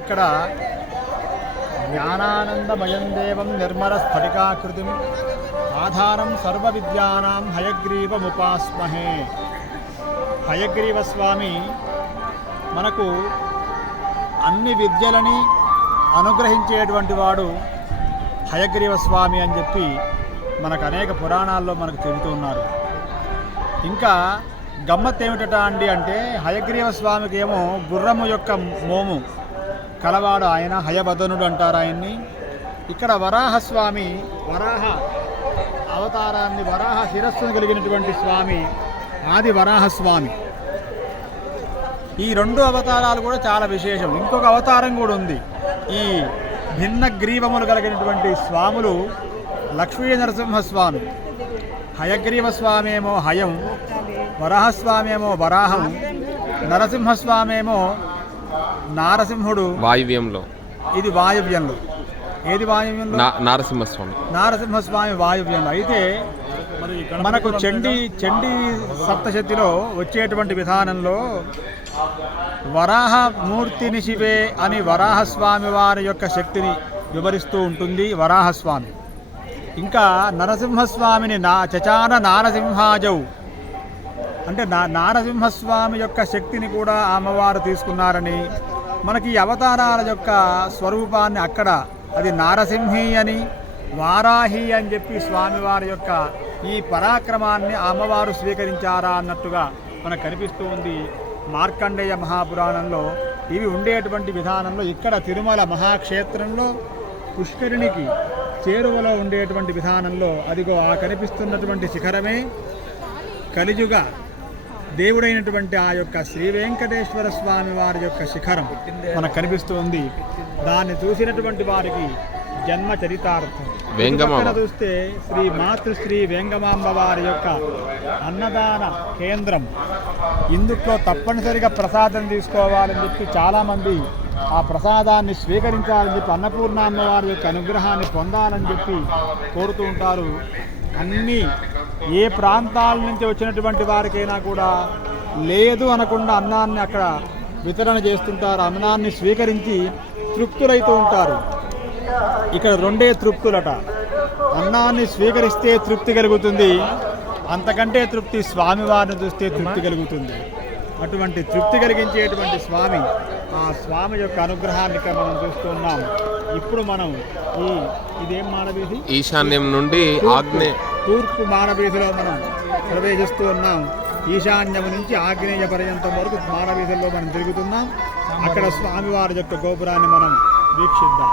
ఇక్కడ జ్ఞానానందమయం దేవం నిర్మల స్ఫటికాకృతిం ఆధారం సర్వ విద్యానాం హయగ్రీవముపాస్మహే. హయగ్రీవ స్వామి మనకు అన్ని విద్యలని అనుగ్రహించేటువంటి వాడు హయగ్రీవస్వామి అని చెప్పి మనకు అనేక పురాణాల్లో మనకు చెబుతూ ఉన్నారు. ఇంకా గమ్మత్ ఏమిటట అండి అంటే హయగ్రీవ స్వామికి ఏమో గుర్రము యొక్క మోము. కలవాడు ఆయన హయవదనుడు అంటారు ఆయన్ని. ఇక్కడ వరాహస్వామి వరాహ అవతారాన్ని వరాహ శిరస్సును కలిగినటువంటి స్వామి ఆది వరాహస్వామి. ఈ రెండు అవతారాలు కూడా చాలా విశేషం. ఇంకొక అవతారం కూడా ఉంది. ఈ భిన్న గ్రీవములు కలిగినటువంటి స్వాములు లక్ష్మీ నరసింహస్వామి హయగ్రీవ స్వామి ఏమో హయం వరాహస్వామేమో వరాహం నరసింహస్వామేమో నారసింహుడు. వాయువ్యంలో. ఇది వాయువ్యంలో. ఏది వాయువ్యంలో? నారసింహస్వామి. నారసింహస్వామి వాయువ్యంలో. అయితే మనకు చండీ చండీ సప్తశతిలో వచ్చేటువంటి విధానంలో వరాహమూర్తిని శివే అని వరాహస్వామి వారి యొక్క శక్తిని వివరిస్తూ ఉంటుంది వరాహస్వామి. ఇంకా నరసింహస్వామిని నా చచాన నారసింహాజౌ అంటే నా నారసింహస్వామి యొక్క శక్తిని కూడా అమ్మవారు తీసుకున్నారని మనకి అవతారాల యొక్క స్వరూపాన్ని అక్కడ అది నారసింహి అని వారాహి అని చెప్పి స్వామివారి యొక్క ఈ పరాక్రమాన్ని అమ్మవారు స్వీకరించారా అన్నట్టుగా మనకు కనిపిస్తూ ఉంది మార్కండేయ మహాపురాణంలో. ఇవి ఉండేటువంటి విధానంలో ఇక్కడ తిరుమల మహాక్షేత్రంలో పుష్కరిణికి చేరువలో ఉండేటువంటి విధానంలో అదిగో ఆ కనిపిస్తున్నటువంటి శిఖరమే. కలియుగ దేవుడైనటువంటి ఆ యొక్క శ్రీ వెంకటేశ్వర స్వామి వారి యొక్క శిఖరం మనకు కనిపిస్తుంది దాన్ని చూసినటువంటి వారికి జన్మ చరితార్థం. పక్కన చూస్తే శ్రీ మాతృశ్రీ వేంగమాంబ వారి యొక్క అన్నదాన కేంద్రం. ఇందుట్లో తప్పనిసరిగా ప్రసాదం తీసుకోవాలని చెప్పి చాలామంది ఆ ప్రసాదాన్ని స్వీకరించాలని చెప్పి అన్నపూర్ణామ్మ వారి యొక్క అనుగ్రహాన్ని పొందాలని చెప్పి కోరుతూ ఉంటారు. అన్నీ ఏ ప్రాంతాల నుంచి వచ్చినటువంటి వారికైనా కూడా లేదు అనకుండా అన్నాన్ని అక్కడ వితరణ చేస్తుంటారు అన్నాన్ని స్వీకరించి తృప్తులైతూ ఉంటారు. ఇక్కడ రెండే తృప్తులట. అన్నాన్ని స్వీకరిస్తే తృప్తి కలుగుతుంది అంతకంటే తృప్తి స్వామివారిని చూస్తే తృప్తి కలుగుతుంది. అటువంటి తృప్తి కలిగించేటువంటి స్వామి ఆ స్వామి యొక్క అనుగ్రహాన్ని ఇక్కడ మనం చూస్తున్నాం ఇప్పుడు మనం ఈ ఇదేం మానవీధి? ఈశాన్యం నుండి ఆగ్నే తూర్పు మానవీధిలో మనం ప్రవేశిస్తూ ఉన్నాం. ఈశాన్యం నుంచి ఆగ్నేయ పర్యంతం వరకు మానవీధుల్లో మనం తిరుగుతున్నాం. అక్కడ స్వామివారి యొక్క గోపురాన్ని మనం వీక్షిద్దాం.